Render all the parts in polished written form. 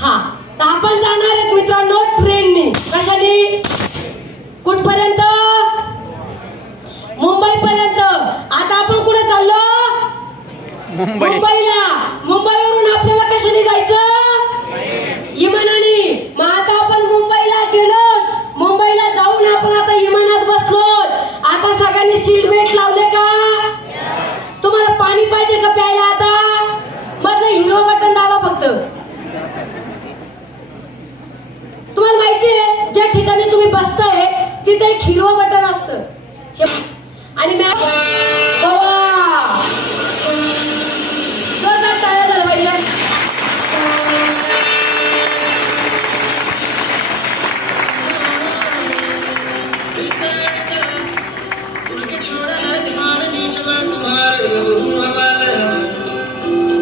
हा तर आपण जाणार आहेत मित्रांनो ट्रेननी. कशाने? कुठपर्यंत? मुंबई पर्यंत. आता आपण कुठे चाललो? मुंबईला. मुंबईवरून आपल्याला कशाने जायचं? विमानाने. मग आता आपण मुंबईला गेलो. मुंबईला जाऊन आपण आता विमानात बसलो. आता सगळ्यांनी सीट बेल्ट लावले का? तुम्हाला पाणी पाहिजे का प्यायला? आता मधलं हिरो बटन दाबा फक्त. तुम्हाला माहिती आहे ज्या ठिकाणी तुम्ही बसताय तिथे एक हिरो बटन असतं. आणि मॅम जोरदार टाळ्या झाल्या पाहिजे.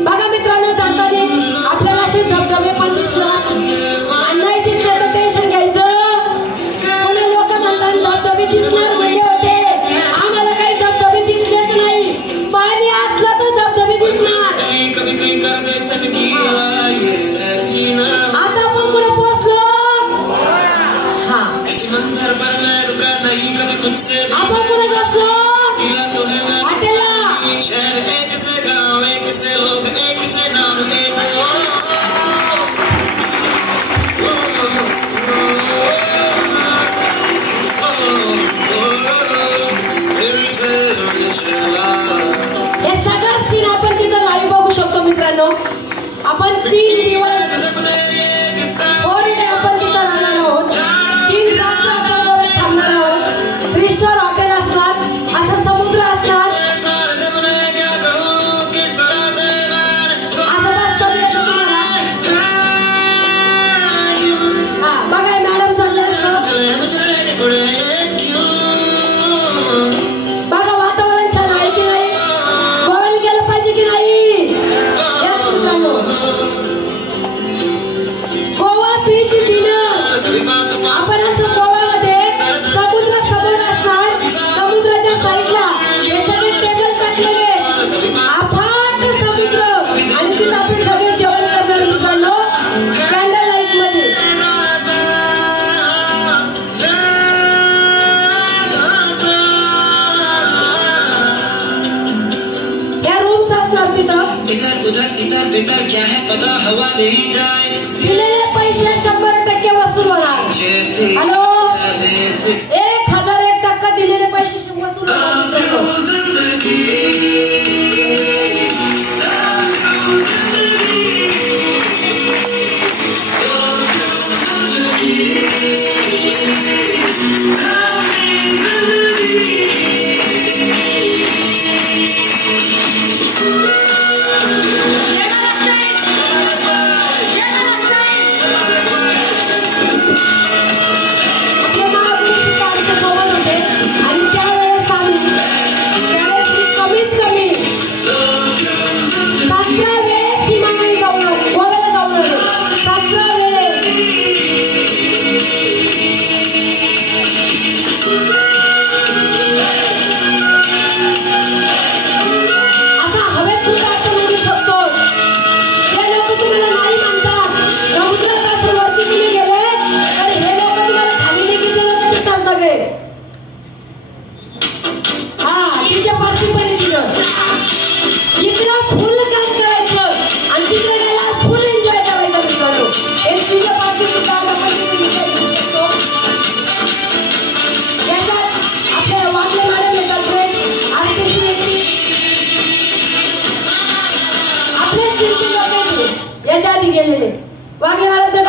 बघा मित्रांनो जाताना आपल्याला असे धबधबे पण दिसतात. नाही दिसले तर टेन्शन घ्यायचं. कोणी लोक म्हणतात धबधबे दिसणार म्हणजे होते. आम्हाला काही धबधबे दिसलेच नाही. पाणी असलं तर धबधबे दिसणार. आता आपण कुठे पोहोचलो? हा आपण कुठे बसलो? हॉटेलला. हे सगळं सीन आपण तिथं लाईव्ह बघू शकतो मित्रांनो. आपण 3 दिवस हॉलिडे आपण तिथं राहणार आहोत. 3 तास आपण गोव्यात थांबणार आहोत. 3 स्टार हॉटेल असणार. असं समुद्र असणार. बघा मॅडम चालले बघा. वातावरण छान आहे की नाही? गोव्याला गेलं पाहिजे की नाही? Goa beach dinner. आपण असं गोव्यामध्ये समुद्र समोर असणार. समुद्राच्या साईडला हे सगळे टेबल टाकलेले. अफाट समुद्र. आणि तिथं आपण सगळे जेवण करणार मित्रांनो कॅन्डल लाईट मध्ये. या रूम्स असणार तिथं. बेटा क्या है पता हवा नहीं जाए. दिलेले पैसे 100% वसूल होणार. हॅलो 1001% दिलेले पैसे वसूल होणार. याच्या आधी गेलेले वाघेवाड्याच्या